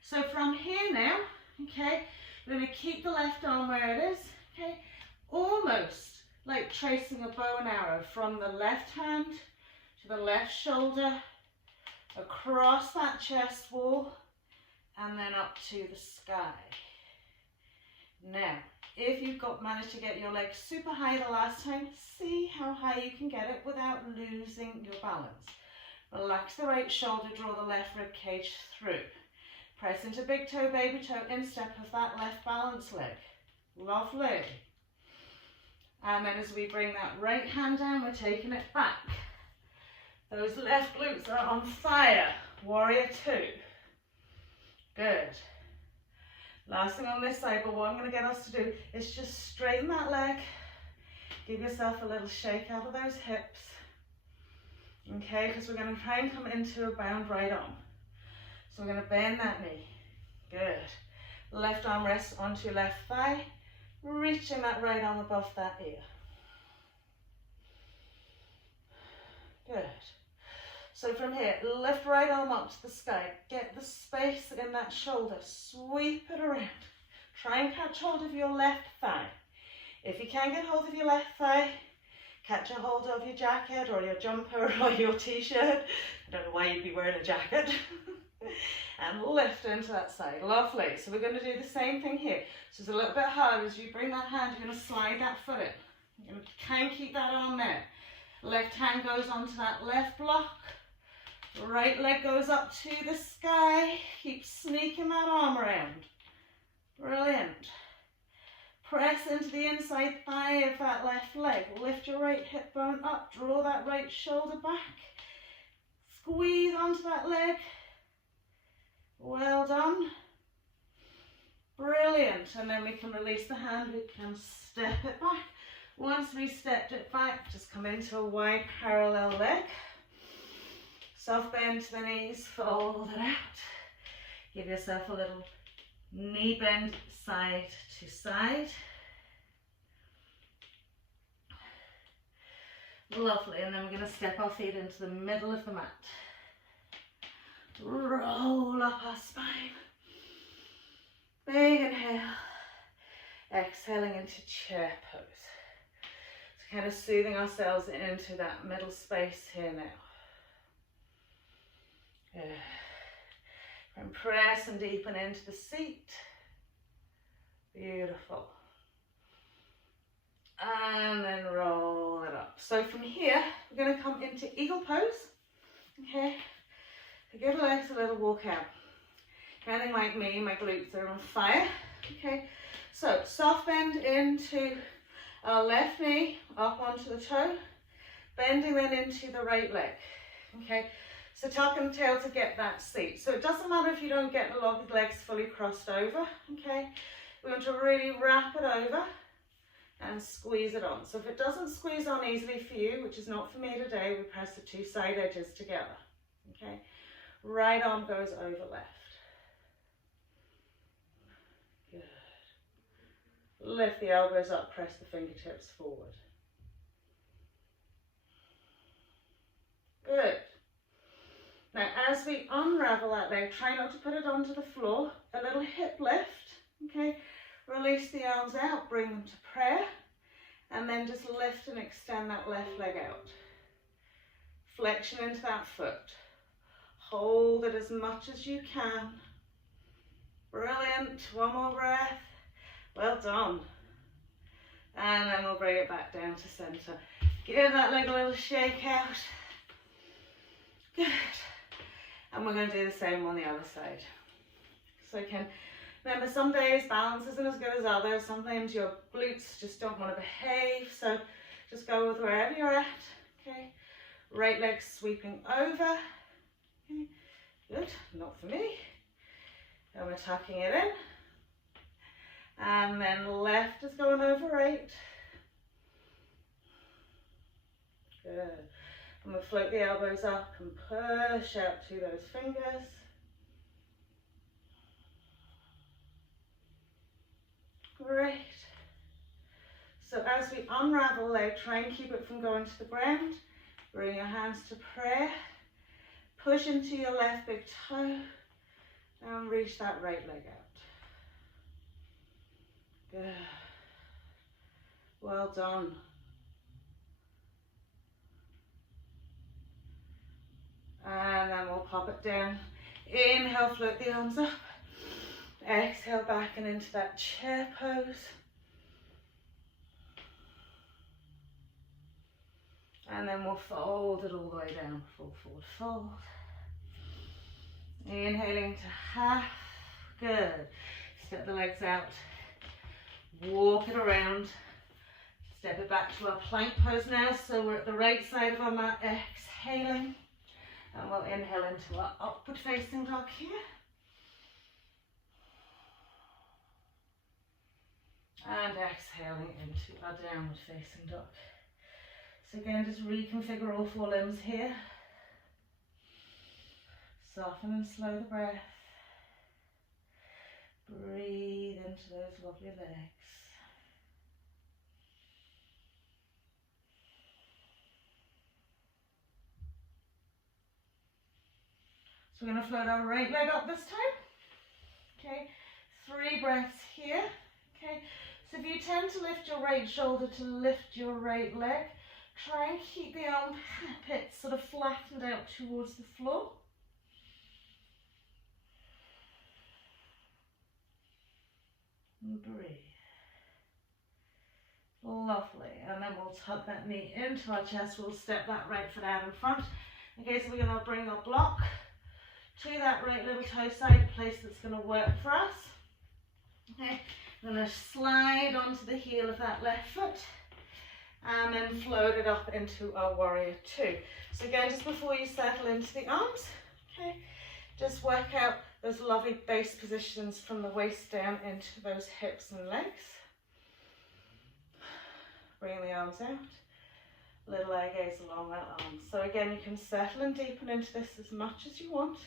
So from here now, okay, we're going to keep the left arm where it is. Okay, almost like tracing a bow and arrow from the left hand to the left shoulder, across that chest wall, and then up to the sky. Now, if you've managed to get your leg super high the last time, see how high you can get it without losing your balance. Relax the right shoulder, draw the left rib cage through. Press into big toe, baby toe, instep of that left balance leg. Lovely. And then as we bring that right hand down, we're taking it back. Those left glutes are on fire. Warrior two. Good. Last thing on this side, but what I'm going to get us to do is just straighten that leg. Give yourself a little shake out of those hips. Okay, because we're going to try and come into a bound right arm. So we're going to bend that knee. Good. Left arm rests onto your left thigh. Reaching that right arm above that ear. Good. So from here, lift right arm up to the sky. Get the space in that shoulder. Sweep it around. Try and catch hold of your left thigh. If you can't get hold of your left thigh, catch a hold of your jacket or your jumper or your t-shirt. I don't know why you'd be wearing a jacket. And lift into that side. Lovely. So we're going to do the same thing here. So it's a little bit hard. As you bring that hand, you're going to slide that foot in. You're going to try and keep that arm there. Left hand goes onto that left block. Right leg goes up to the sky. Keep sneaking that arm around. Brilliant. Press into the inside thigh of that left leg. Lift your right hip bone up. Draw that right shoulder back. Squeeze onto that leg. Well done. Brilliant. And then we can release the hand. We can step it back. Once we stepped it back, just come into a wide parallel leg. Soft bend to the knees, fold it out. Give yourself a little knee bend side to side. Lovely, and then we're going to step our feet into the middle of the mat. Roll up our spine. Big inhale. Exhaling into chair pose. So kind of soothing ourselves into that middle space here now. Good. And press and deepen into the seat. Beautiful. And then roll it up. So from here, we're going to come into eagle pose. Okay. Give the legs a little walk out. Anything like me, my glutes are on fire. Okay. So soft bend into our left knee, up onto the toe. Bending then into the right leg. Okay. So tuck and tail to get that seat. So it doesn't matter if you don't get the legs fully crossed over, okay? We want to really wrap it over and squeeze it on. So if it doesn't squeeze on easily for you, which is not for me today, we press the two side edges together, okay? Right arm goes over left. Good. Lift the elbows up, press the fingertips forward. Good. Now, as we unravel that leg, try not to put it onto the floor. A little hip lift, okay? Release the arms out, bring them to prayer, and then just lift and extend that left leg out. Flexion into that foot. Hold it as much as you can. Brilliant. One more breath. Well done. And then we'll bring it back down to center. Give that leg a little shake out. Good. And we're going to do the same on the other side. So you can remember, some days balance isn't as good as others. Sometimes your glutes just don't want to behave. So just go with wherever you're at. Okay. Right leg sweeping over. Okay. Good. Not for me. And we're tucking it in. And then left is going over right. Good. And we'll float the elbows up and push out to those fingers. Great. So as we unravel leg, try and keep it from going to the ground. Bring your hands to prayer. Push into your left big toe and reach that right leg out. Good. Well done. And then we'll pop it down. Inhale, float the arms up. Exhale back and into that chair pose. And And then we'll fold it all the way down. Fold, fold, fold. Inhaling to half. Good. Step the legs out. Walk it around. Step it back to our plank pose now. So we're at the right side of our mat. Exhaling. And we'll inhale into our upward facing dog here. And exhaling into our downward facing dog. So again, just reconfigure all 4 limbs here. Soften and slow the breath. Breathe into those lovely legs. So we're going to float our right leg up this time. Okay, 3 breaths here. Okay, so if you tend to lift your right shoulder to lift your right leg, try and keep the armpits sort of flattened out towards the floor. And breathe. Lovely. And then we'll tuck that knee into our chest. We'll step that right foot out in front. Okay, so we're going to bring our block to that right little toe side, a place that's going to work for us. Okay, I'm going to slide onto the heel of that left foot and then float it up into our warrior 2. So again, just before you settle into the arms, okay, just work out those lovely base positions from the waist down into those hips and legs. Bring the arms out. Little leg gaze along that arm. So again, you can settle and deepen into this as much as you want.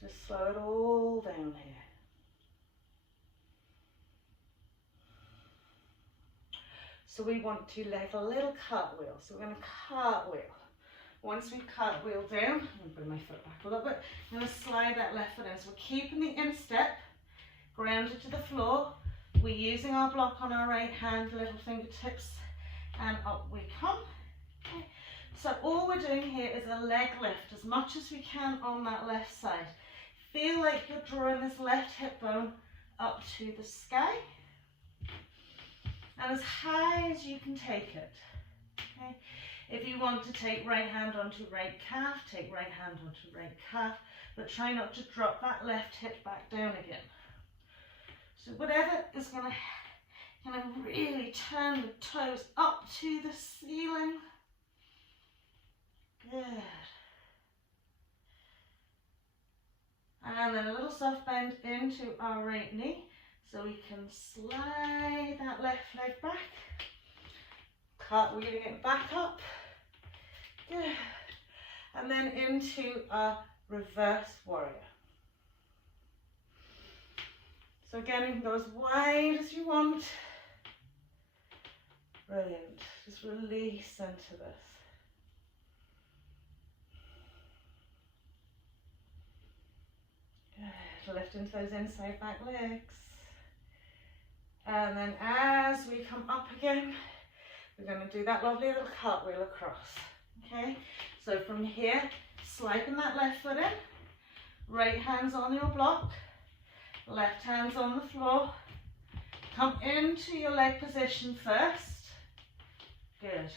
Just slow it all down here. So we want to let a little cartwheel. So we're going to cartwheel. Once we cartwheel down, I'm going to bring my foot back a little bit. I'm going to slide that left foot in. So we're keeping the instep grounded to the floor. We're using our block on our right hand, little fingertips, and up we come. Okay. So all we're doing here is a leg lift as much as we can on that left side. Feel like you're drawing this left hip bone up to the sky and as high as you can take it. Okay. If you want to take right hand onto right calf, take right hand onto right calf, but try not to drop that left hip back down again. So whatever is going to really turn the toes up to the ceiling. Good. And then a little soft bend into our right knee, so we can slide that left leg back, cartwheeling it back up. Good. And then into our reverse warrior. So again, you can go as wide as you want. Brilliant. Just release into this. Good. Lift into those inside back legs. And then as we come up again, we're going to do that lovely little cartwheel across. Okay, so from here, sliding that left foot in, right hand's on your block, left hand's on the floor. Come into your leg position first. Good.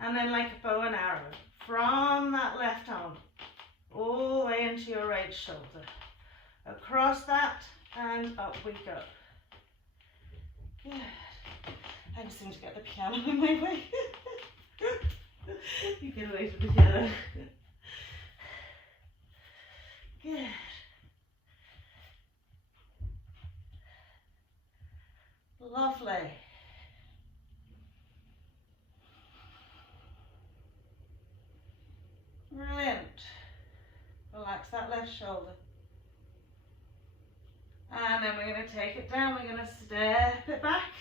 And then like a bow and arrow, from that left arm, all the way into your right shoulder. Across that and up we go. Good. I just seem to get the piano in my way. You get away from the piano. Good. Lovely. Brilliant. Relax that left shoulder. And then we're going to take it down. We're going to step it back.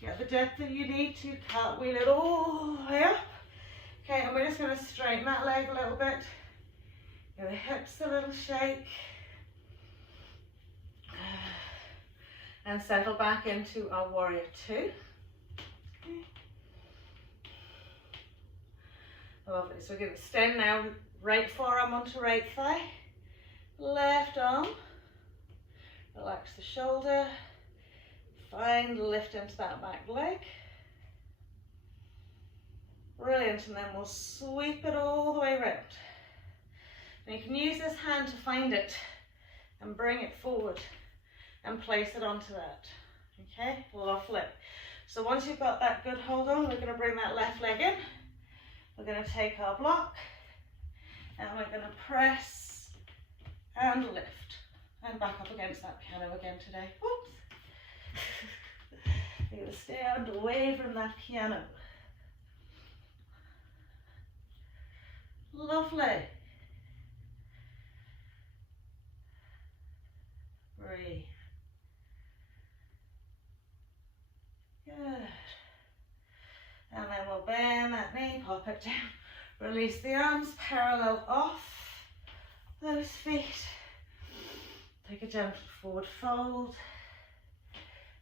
Get the depth that you need to. Cartwheel it all the way up. Okay, and we're just going to straighten that leg a little bit. Give the hips a little shake. And settle back into our warrior 2. Okay. Lovely. So we're going to extend now, right forearm onto right thigh. Left arm, relax the shoulder, find lift into that back leg. Brilliant, and then we'll sweep it all the way around. And you can use this hand to find it and bring it forward and place it onto that. Okay, lovely. So once you've got that good hold on, we're going to bring that left leg in. We're going to take our block and we're going to press and lift. And back up against that piano again today. Whoops. You're going to stand away from that piano. Lovely. Breathe. Good. And then we'll bend that knee, pop it down. Release the arms, parallel off those feet. Take a gentle forward fold.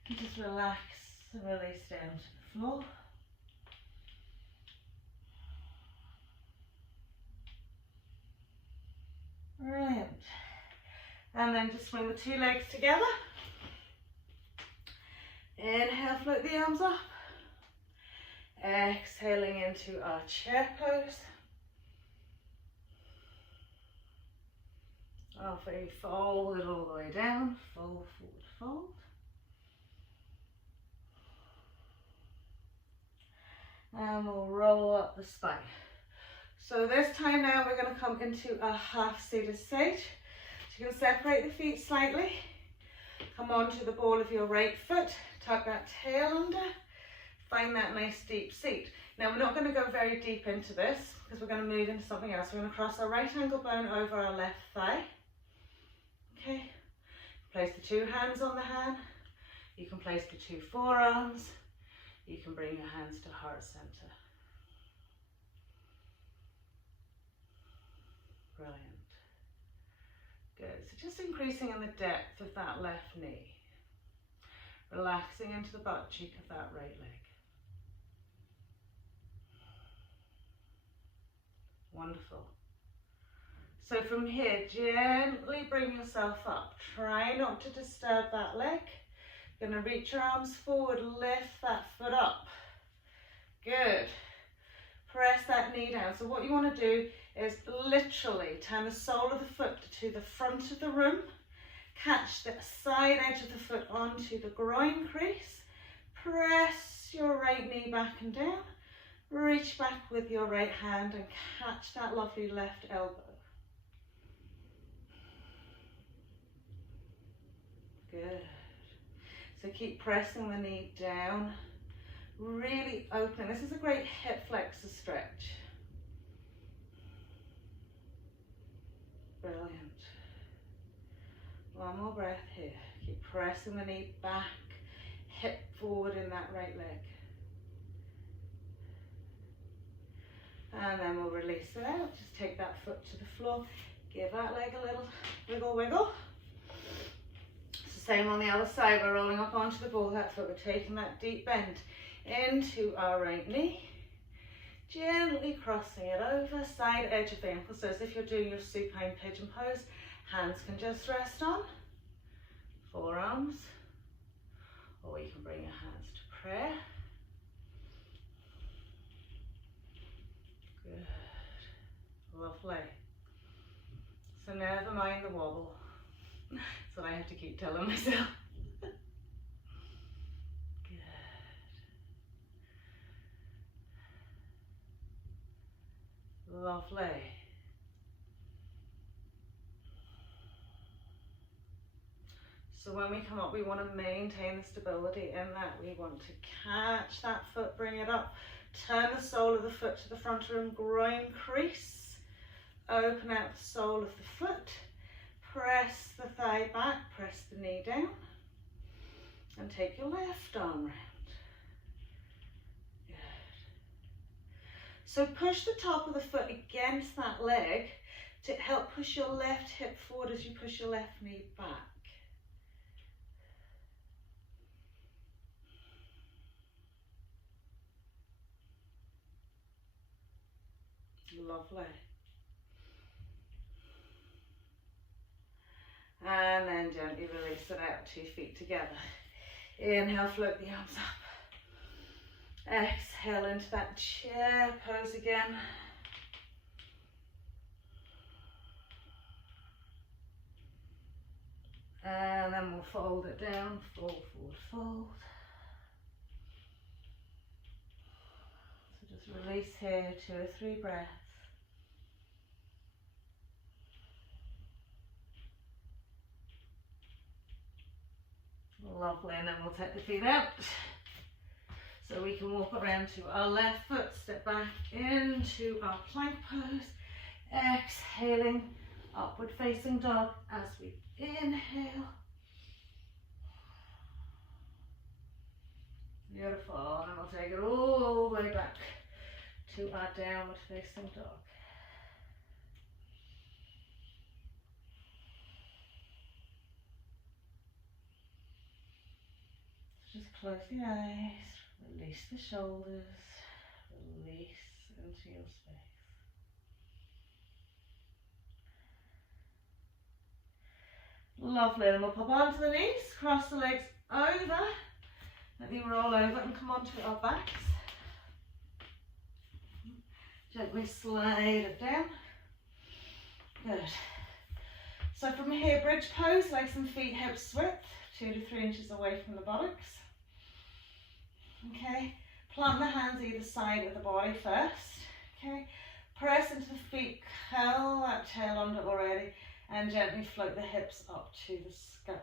And just relax and release down to the floor. Brilliant. And then just swing the two legs together. Inhale, float the arms up. Exhaling into our chair pose. After you fold it all the way down, fold, forward, fold. And we'll roll up the spine. So this time now we're going to come into a half-seated state. So you can separate the feet slightly. Come onto the ball of your right foot. Tuck that tail under. Find that nice deep seat. Now we're not going to go very deep into this because we're going to move into something else. We're going to cross our right ankle bone over our left thigh. Okay. Place the two hands on the hand. You can place the two forearms. You can bring your hands to heart center. Brilliant. Good. So just increasing in the depth of that left knee. Relaxing into the butt cheek of that right leg. Wonderful. So from here, gently bring yourself up. Try not to disturb that leg. You're going to reach your arms forward, lift that foot up. Good. Press that knee down. So what you want to do is literally turn the sole of the foot to the front of the room. Catch the side edge of the foot onto the groin crease. Press your right knee back and down. Reach back with your right hand and catch that lovely left elbow. Good. So keep pressing the knee down. Really open. This is a great hip flexor stretch. Brilliant. One more breath here. Keep pressing the knee back, hip forward in that right leg. And then we'll release it out. Just take that foot to the floor. Give that leg a little wiggle, wiggle. It's the same on the other side. We're rolling up onto the ball of that foot. We're taking that deep bend into our right knee. Gently crossing it over, side edge of the ankle. So as if you're doing your supine pigeon pose. Hands can just rest on. Forearms. Or you can bring your hands to prayer. Good. Lovely. So never mind the wobble. That's what I have to keep telling myself. Good. Lovely. So when we come up, we want to maintain the stability in that. We want to catch that foot, bring it up, turn the sole of the foot to the front of the room, groin crease, open out the sole of the foot, press the thigh back, press the knee down, and take your left arm round. Good. So push the top of the foot against that leg to help push your left hip forward as you push your left knee back. Lovely. release it out, 2 feet together. Inhale, float the arms up. Exhale into that chair pose again. And then we'll fold it down, fold, fold, fold. So just release here, 2 or 3 breaths. Lovely, and then we'll take the feet out. So we can walk around to our left foot, step back into our plank pose. Exhaling, upward facing dog as we inhale. Beautiful, and we'll take it all the way back to our downward facing dog. Just close the eyes, release the shoulders, release into your space. Lovely, then we'll pop onto the knees, cross the legs over, let me roll over and come onto our backs. Gently slide it down. Good. So from here, bridge pose, legs and feet hips width, 2 to 3 inches away from the buttocks. Okay, plant the hands either side of the body first. Okay, press into the feet, curl that tail under already, and gently float the hips up to the sky.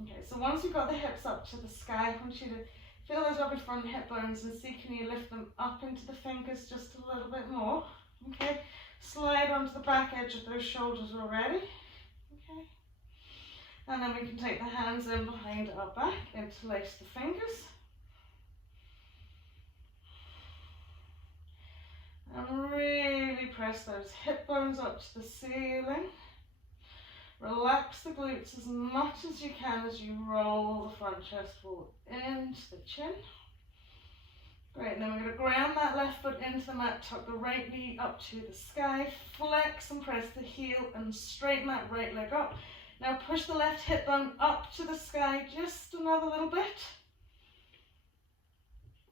Okay, so once you've got the hips up to the sky, I want you to feel those lovely front hip bones and see, can you lift them up into the fingers just a little bit more? Okay, slide onto the back edge of those shoulders already. Okay, and then we can take the hands in behind our back, interlace the fingers. And really press those hip bones up to the ceiling. Relax the glutes as much as you can as you roll the front chest forward into the chin. Great, and then we're going to ground that left foot into the mat, tuck the right knee up to the sky, flex and press the heel and straighten that right leg up. Now push the left hip bone up to the sky just another little bit.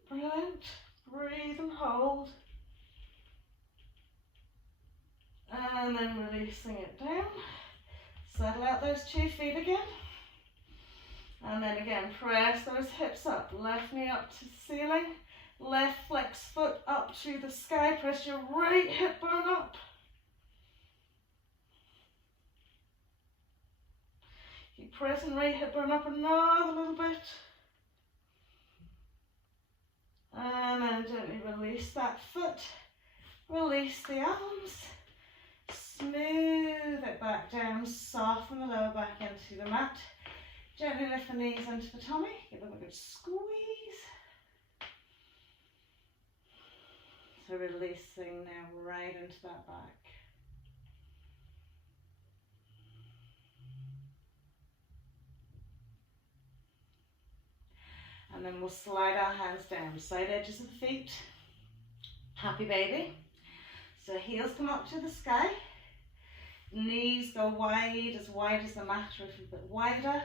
Brilliant. Breathe and hold. And then releasing it down. Settle out those 2 feet again. And then again, press those hips up. Left knee up to the ceiling. Left flex foot up to the sky. Press your right hip bone up. Keep pressing right hip bone up another little bit. And then gently release that foot. Release the arms. Smooth it back down, soften the lower back into the mat. Gently lift the knees into the tummy, give them a good squeeze. So releasing now right into that back. And then we'll slide our hands down, side edges of the feet. Happy baby. So heels come up to the sky. Knees go wide as the mat, or a little bit wider.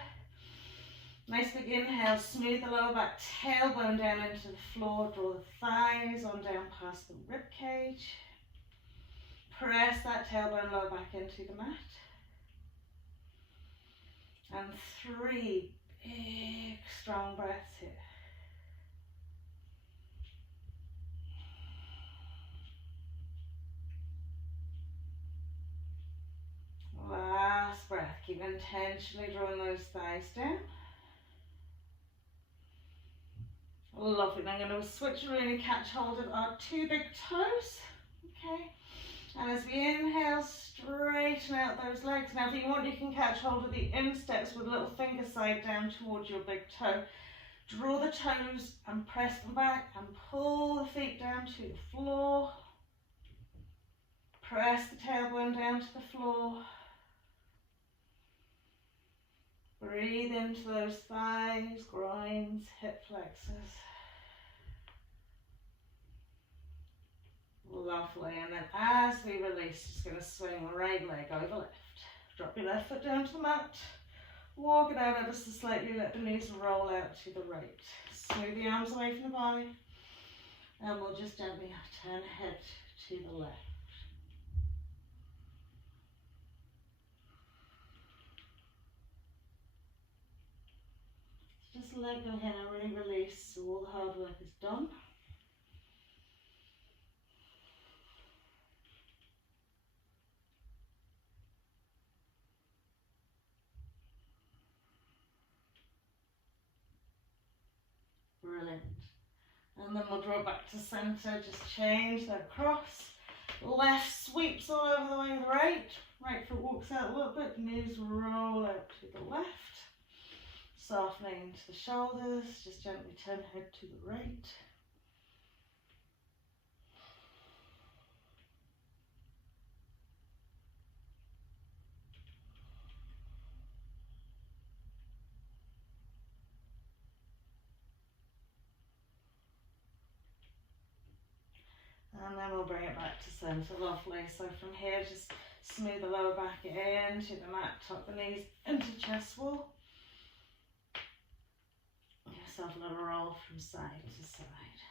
Nice big inhale, smooth the lower back, tailbone down into the floor, draw the thighs on down past the rib cage. Press that tailbone lower back into the mat. And 3 big strong breaths here. Last breath, keep intentionally drawing those thighs down. Lovely, now I'm going to switch around and catch hold of our 2 big toes. Okay, and as we inhale, straighten out those legs. Now if you want, you can catch hold of the insteps with a little finger side down towards your big toe. Draw the toes and press them back and pull the feet down to the floor. Press the tailbone down to the floor. Breathe into those thighs, groins, hip flexors. Lovely, and then as we release, just going to swing right leg over left. Drop your left foot down to the mat. Walk it out ever so slightly, let the knees roll out to the right. Smooth the arms away from the body. And we'll just gently turn head to the left. Just let go here and really release so all the hard work is done. Brilliant. And then we'll draw back to centre, just change that cross. Left sweeps all over the way to the right. Right foot walks out a little bit, knees roll out to the left. Softening to the shoulders, just gently turn head to the right. And then we'll bring it back to centre, lovely. So from here, just smooth the lower back into the mat, tuck the knees into chest wall. Give yourself a little roll from side to side.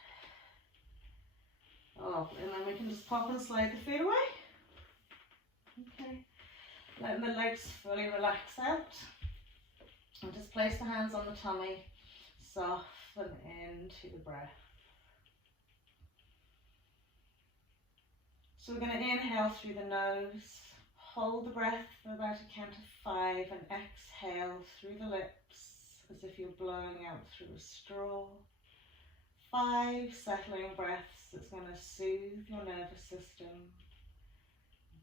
Lovely, and then we can just pop and slide the feet away. Okay, letting the legs fully relax out. And just place the hands on the tummy, soften into the breath. So we're going to inhale through the nose, hold the breath for about a count of 5 and exhale through the lips as if you're blowing out through a straw. 5 settling breaths that's going to soothe your nervous system,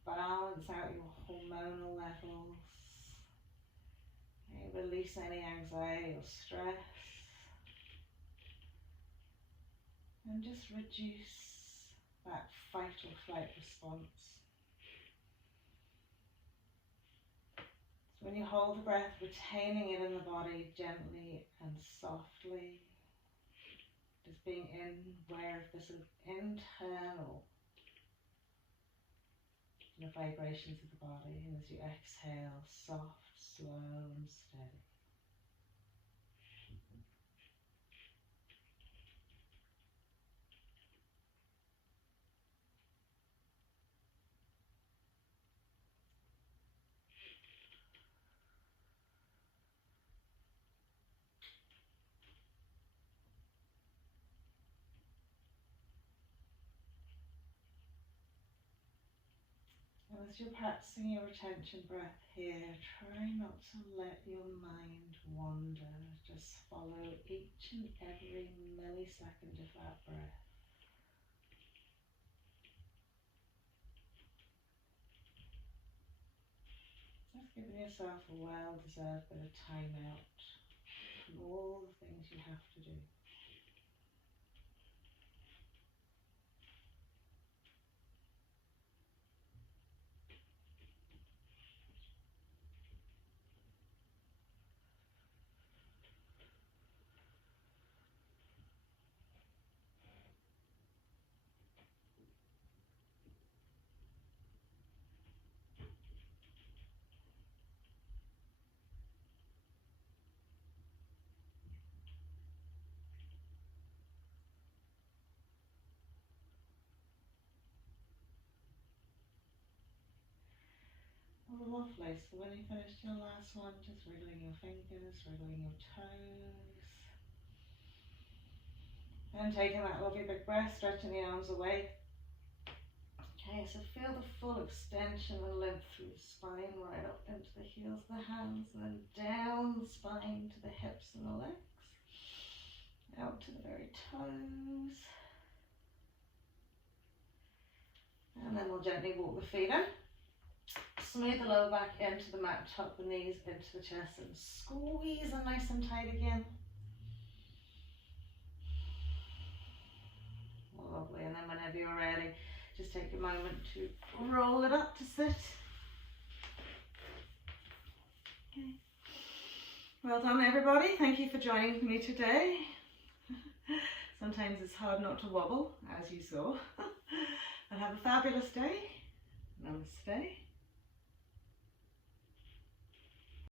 balance out your hormonal levels, release any anxiety or stress, and just reduce that fight or flight response. So when you hold the breath, retaining it in the body gently and softly, just being aware of the sort of internal vibrations of the body, and as you exhale, soft, slow and steady. And as you're practicing your retention breath here, try not to let your mind wander. Just follow each and every millisecond of that breath. Just giving yourself a well-deserved bit of time out from all the things you have to do. Lovely. So when you finished your last one, just wriggling your fingers, wriggling your toes. And taking that lovely big breath, stretching the arms away. Okay, so feel the full extension and length through the spine, right up into the heels of the hands, and then down the spine to the hips and the legs. Out to the very toes. And then we'll gently walk the feet in. Smooth the lower back into the mat, tuck the knees into the chest and squeeze them nice and tight again. Lovely, and then whenever you're ready, just take a moment to roll it up to sit. Okay. Well done everybody, thank you for joining me today. Sometimes it's hard not to wobble, as you saw. And have a fabulous day. Namaste.